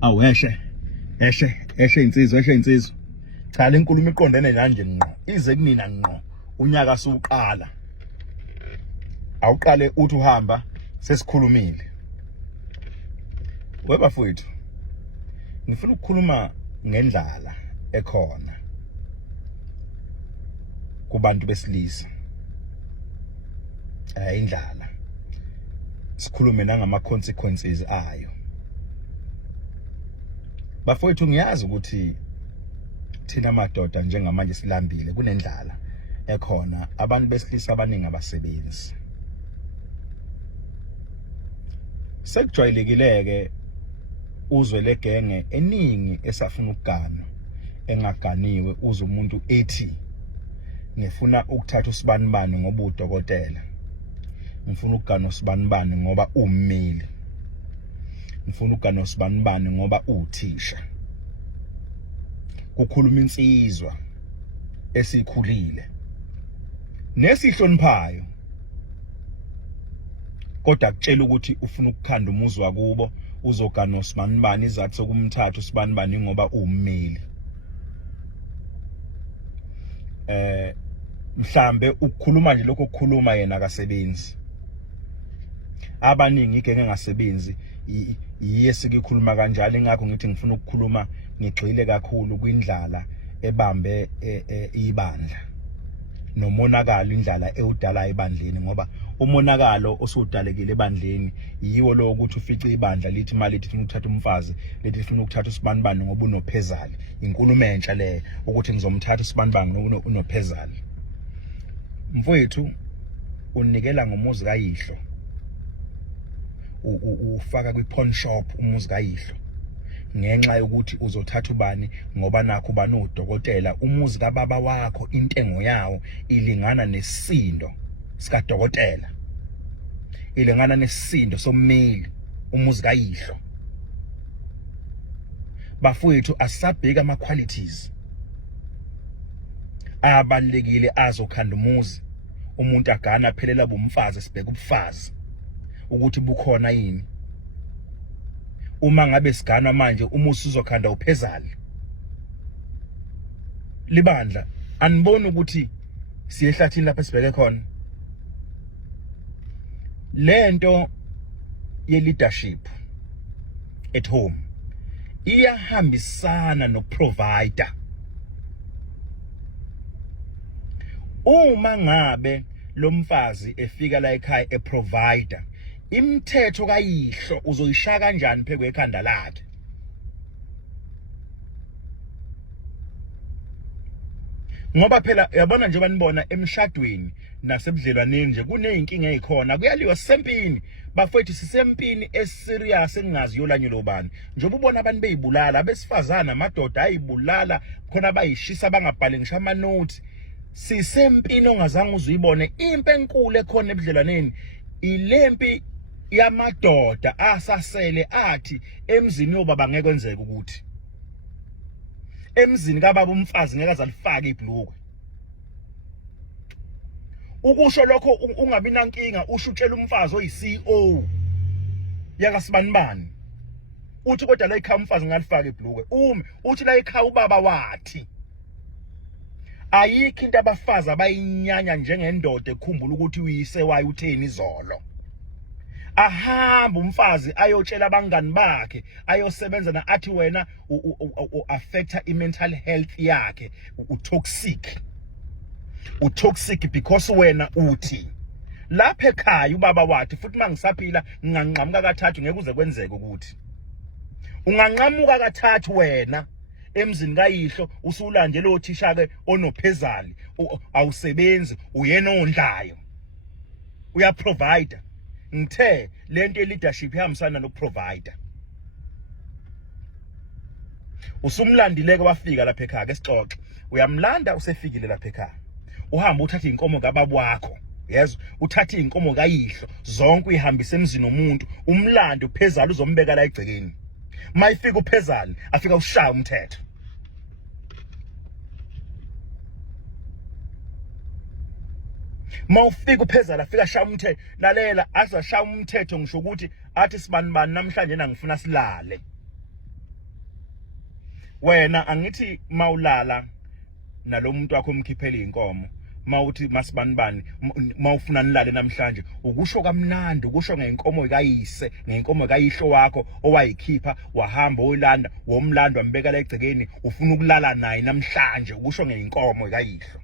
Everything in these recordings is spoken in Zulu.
Awu eshe insizwa. Cha lenkulumo iqondene kanje ngqo. Ize kunina ngqo. Unyaka suqala. Awuqale uthi uhamba sesikhulumile. Webafowethu. Ngifuna ukukhuluma ngendlala ekhona kubantu besilisa. Indlala. Sikhulume nangama consequences ayo. Bafowethu ngiyazi ukuthi thina madoda njengamanje silambile kunendlala ekhona, abantu besilisa abaningi abasebenzi. Sekujwayelekileke uzwe legenge eningi esafuna ukugana engaganiwe uze umuntu ethi ngifuna ukuthatha usibanibani ngoba udokotela, ngifuna ukugana usibanibani ngoba ummeli, ngifuna ukugana usibanibani ngoba uthisha. Kukhuluma insizwa esikhulile nesihloniphayo, kodwa kutshela ukuthi ufuna ukukhanda umuzi wakubo uzogana usibanibani, izathu sokumthatha usibanibani ngoba ummeli. Mhlambe ukukhuluma nje lokho kukhuluma yena akasebenzi. Abaningi igenge engasebenzi yiye sikikhuluma kanjalo, ingakho ngithi ngifuna ukukhuluma ngigxile kakhulu kwindlala ebambe ibandla nomonakalo indlala ewudala ebandleni, ngoba umonakalo osudalekile ebandleni yiwo lo ukuthi ufice ibandla lithi mali lithi funa ukuthatha umfazi, lithi lifuna ukuthatha usibanibani ngoba unophezali. Inkulumo entsha le ukuthi ngizomthatha usibanibani ngoba unophezali. Mfowethu unikela ngomuzi kayihlo, ufaka kwi-pawn shop umuzi kayihlo ngenxa yokuthi uzothatha ubani ngoba nakho ubani udokotela. Umuzi kababa wakho intengo yawo ilingana nesisindo sikadokotela, ilingana nesisindo sommeli umuzi kayihlo. Bafowethu asabheka ama qualities abalekile azokhanda umuzi. Umuntu agana aphelela bomfazi, sibheka ubufazi ukuthi bukhona yini. Uma ngabe sigana manje umusi uzokhanda uphezali. Libandla anibona ukuthi siyehlathini lapha sibheke khona. Lento ye leadership at home iyahambisana no provider. Uma ngabe lo mfazi efika la ekhaya provider, imithetho kayihlo uzoyishaya kanjani phekwe ekhanda lakhe? Ngoba phela yabona nje banibona emshadweni nasebudlelwaneni nje kuneyinkinga ezikhona, kuyaliwa sempini. Bafowethu sisempini eserious engingazi yolanyelo ubani. Njengoba ubona abantu beyibulala, abesifazana amadoda ayibulala khona abayishisa bangabhali ngisho ama notes. Sisempini ongazange uzuyibone. Impi enkulu ekhona ebudlelwaneni ilempi yamadoda asasele athi emzini yobaba ngeke kwenzeke ukuthi. Emzini kababa umfazi ngeke azalifaka ibhlukwe. Ukusho lokho ungabi nankinga, ushutshela umfazi oyi-CEO yakasibanibani. Uthi kodwa la ekhaya umfazi ngalifaka ibhlukwe. Uthi la ekhaya ubaba wathi. Ayikho into abafazi abayinyanya njengendoda ekhumbula ukuthi uyise wayo utheni izolo. Ahamba umfazi ayotshela abangani bakhe, ayosebenza na athi wena affecta i-mental health yakhe, utoxic because wena uthi. Lapha ekhaya ubaba wathi futhi mangisaphila nginganqamuka kathathu ngeke uze kwenzeke ukuthi. Unganqamuka kathathu wena emzini kayihlo usulandela othisha ke onophezali, awusebenzi, uyena ondlayo. Uya provider. Ngithe lento leadership ihambisana no provider. Usumlandileke wafika lapha ekhaya ke sixoxe. Uyamlanda usefikile lapha ekhaya. Uhamba uthatha inkomo kababa wakho. Yes, uthatha inkomo kayihlo zonke uyihambisa emzini omuntu, umlando uphezali uzombeka la egcekeni. Mayifika uphezali afika ushaya umthetho. Mawufika uphezala afika shaya umthetho, lalela azashaya umthetho ngisho ukuthi athi sibanibani namhlanje ngifuna silale. wena angithi mawulala nalomuntu wakho umkhiphela inkomo mawuthi masibanibani mawufuna nilale namhlanje ukusho kamnandi ukusho ngenkomo ekayise ngenkomo ekayihlo wakho owayikhipha wahamba oyilanda womlando wambeka la egcekeni ufuna ukulala naye namhlanje ukusho ngenkomo ekayihlo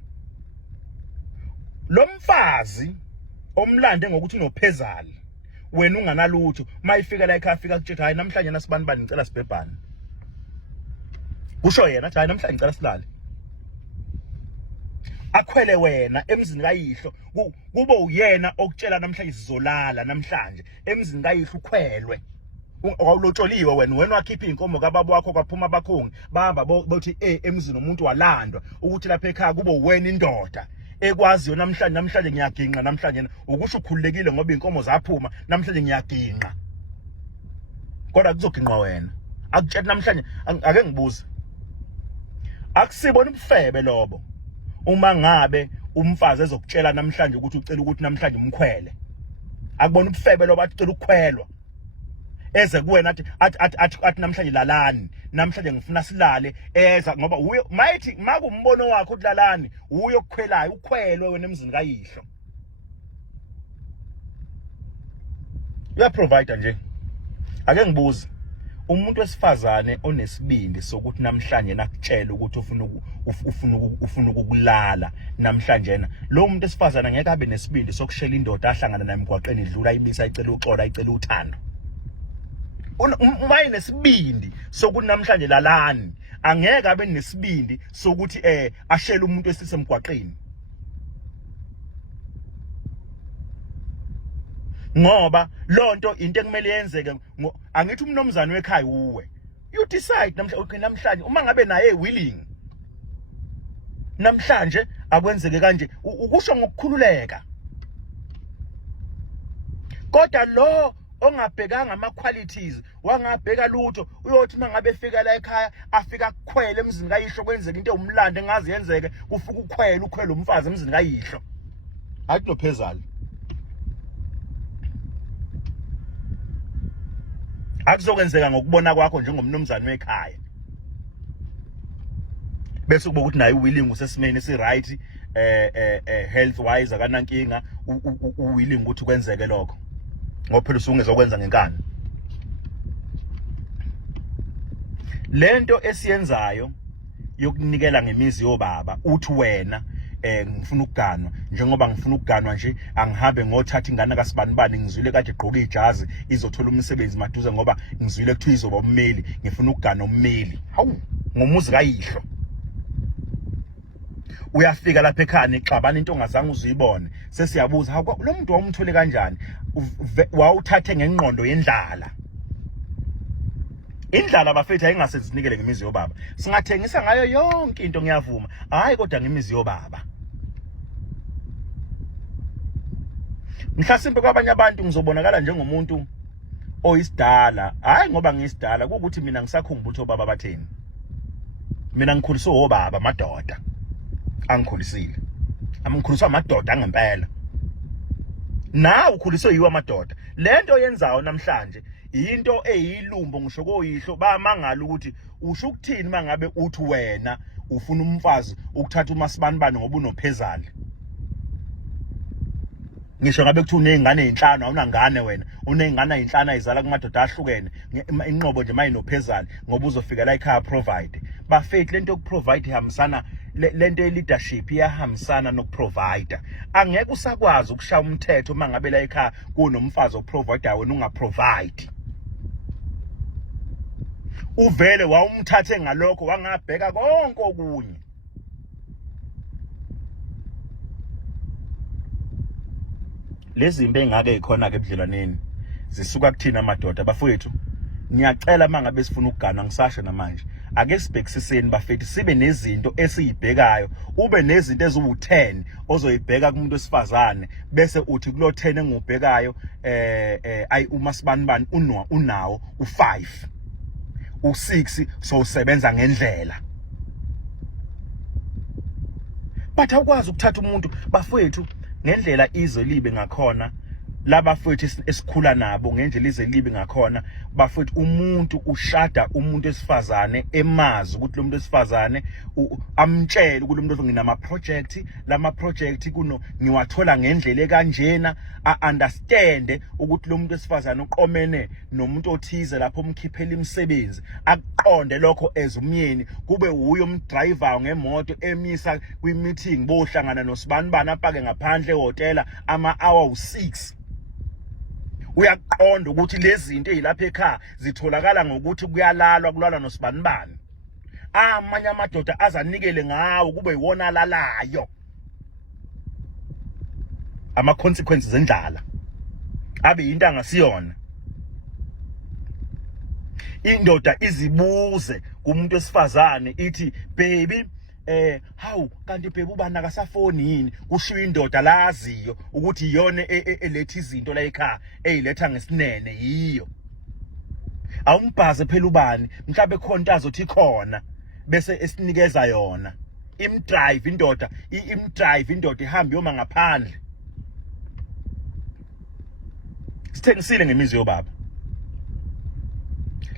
lo mfazi omlande ngokuthi unophezali wena unganalutho mayifika la ekhaya afika kutshetha hayi namhlanje nasibanibani ngicela sibhebhane kusho yena hayi namhlanje ngicela silale akhwele wena emzini kayihlo kube uyena okutshela namhlanje sizolala namhlanje emzini kayihlo ukhwelwe awulotsholiwe wena wakhipha inkomo kababa wakho kwaphuma abakhongi bahamba bothi emzini umuntu walandwa ukuthi lapha ekhaya kube uwena indoda ekwaziyo namhlanje ngiyaginqa namhlanje ukusho ukhululekile ngoba inkomo zaphuma namhlanje ngiyaginqa kodwa kuzoginqa wena akutshela namhlanje ake ngibuze akusibona ubufebe lobo uma ngabe umfazi ezokutshela namhlanje ukuthi ucela ukuthi namhlanje umkhwele akubona ubufebe lobo athi ucela ukukhwelwa eze kuwena athi namhlanje lalani namhlanje ngifuna silale eza ngoba uyo mayithi makumbono wakho ukulalani uyo okukhwelayo ukhwelwe wena emzini kayihlo uya provide nje ake ngibuze umuntu wesifazane onesibindi sokuthi namhlanje nakutshela ukuthi ufuna ukukulala namhlanje lo muntu wesifazane ngeke abe nesibindi sokushela indoda ahlangana naye emgwaqeni idlula ibisa icela uxola icela uthando umaye nesibindi sokuthi namhlanje lalani angeke abe nesibindi sokuthi ashela umuntu esisemgwaqeni ngoba lonto into ekumele yenzeke angithi umnomzana wekhaya uwe you decide namhlanje uma ngabe naye willing namhlanje akwenzeke kanje ukusho ngokukhululeka kodwa lo ongabhekanga ama qualities wangabheka lutho uyothi mangabe efika la ekhaya afika kukhwele emzini kayihlo kwenzeka into umlando engazi yenzeke kufuka ukhwele umfazi emzini kayihlo athi nophezali akuzokwenzeka ngokubona kwakho njengomnomzana wekhaya bese kuba ukuthi naye willing usesimeni esi right health wise akanankinga willing ukuthi kwenzeke lokho ngoba phela usungezokwenza ngenkani lento esiyenzayo yokunikela ngemizi yobaba uthi wena ngifuna ukuganwa njengoba ngifuna ukuganwa nje angihambe ngothatha ingane kaSibanibani ngizwile kade egqoka ijazi izothola umsebenzi maduze ngoba ngizwile kuthiwa izoba ummeli ngifuna ukuganwa ummeli hawu ngomuzi kayihlo uyafika lapha ekhaya ixabana into ongazange uzuyibone sesiyabuza hawu lo muntu wawumthole kanjani wawuthathe ngengqondo yendlala indlala bafethu ayingasezinikele ngemizi yobaba singathengisa ngayo yonke into ngiyavuma hayi kodwa ngemizi yobaba mhlasimpe kwabanye abantu ngizobonakala njengomuntu oyisidala hayi ngoba ngiyisidala ukuthi mina ngisakhumbula ukuthi obaba batheni mina ngikhuliswe obaba madoda angikhulisile amkhuliswa amadoda angempela nawe ukhuliswe yiwa amadoda lento yenzayo namhlanje into eyilumbo ngisho koyihlo bamangala ukuthi usho ukuthini mangabe uthi wena ufuna umfazi ukuthatha uMasibanibani ngoba unophezali ngisho ngabe kuthi unezingane ezinhlanu awunangane wena unezingane ezinhlanu ayizala kumadoda ahlukene inqobo nje mayinophezali ngoba uzofika la ekhaya provide bafethu lento yokuprovide ihambisana lento ye-leadership iyahambisana nokuprovide angeke usakwazi ukushaya umthetho mangabe la ekhaya kunomfazi oprovide wena ungaprovide uvele wawumthathe ngalokho wangabheka konke okunye lezi zinto engake ikhona ke ebudlelwaneni zisuka kuthina amadoda bafowethu ngiyacela mangabe sifuna ukugana ngisasho namanje ake sibhekisiseni bafethu sibe nezinto esizibhekayo ube nezinto eziwu10 ozoyibheka kumuntu wesifazane bese uthi kulo 10 engubhekayo ayi uMasibanibani unawo u5 u6 so usebenza ngendlela but awukwazi ukuthatha umuntu bafowethu ngendlela izwe libe ngakhona labafethu esikhula nabo ngendlela izelibi ngakhona bafethu umuntu ushada umuntu esifazane emazi ukuthi lo muntu esifazane amtshela ukuthi lo muntu nginama project lama project kuno ngiwathola ngendlela ekanjena understand ukuthi lo muntu esifazane uqomene nomuntu othize lapho umkhiphela imisebenzi aqonde lokho ezumyeni kube uyo umdriver ngemoto emisa kwi meeting bohlangana nosibanibani apake ngaphandle ehotela ama-hour u6 uyaqonda ukuthi lezi zinto ezilapha ekhaya zitholakala ngokuthi kulalwa nosibanibani amanye amadoda azanikele ngawo kube yiwona alalayo ama consequences endlala abe into angasiyona indoda izibuze kumuntu esifazane ithi baby hawu kanti baby ubani akasafoni yini kushiya indoda laziyo ukuthi iyona eletha izinto la ekhaya eyiletha ngesinene yiyo awumbhaze phela ubani mhlawumbe khona into azothi khona bese esinikeza yona imdrive indoda ihamba yoma ngaphandle sithengisile ngemizwa yobaba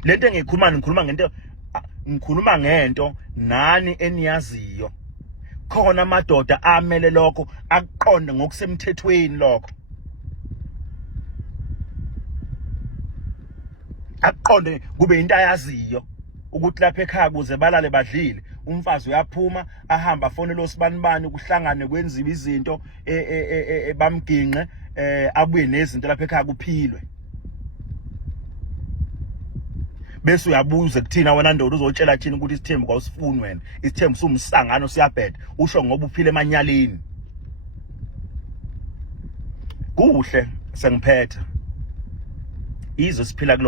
lento ngikhuluma ngento nani eniyaziyo khona amadoda amele lokho aqonde ngokusemthethweni lokho aqonde kube into ayaziyo ukuthi lapha ekhaya kuze balale badlile umfazi uyaphuma ahamba afonela osibanibani kuhlangane kwenziwe izinto bamginqe abuye nezinto lapha ekhaya kuphilwe bese uyabuza kuthina wena ndoda uzotshela thina ukuthi isithembu kwawusifuni wena isithembu sumsangano siyabheda usho ngoba uphile emanyaleni kuhle sengiphetha izwe siphila kulo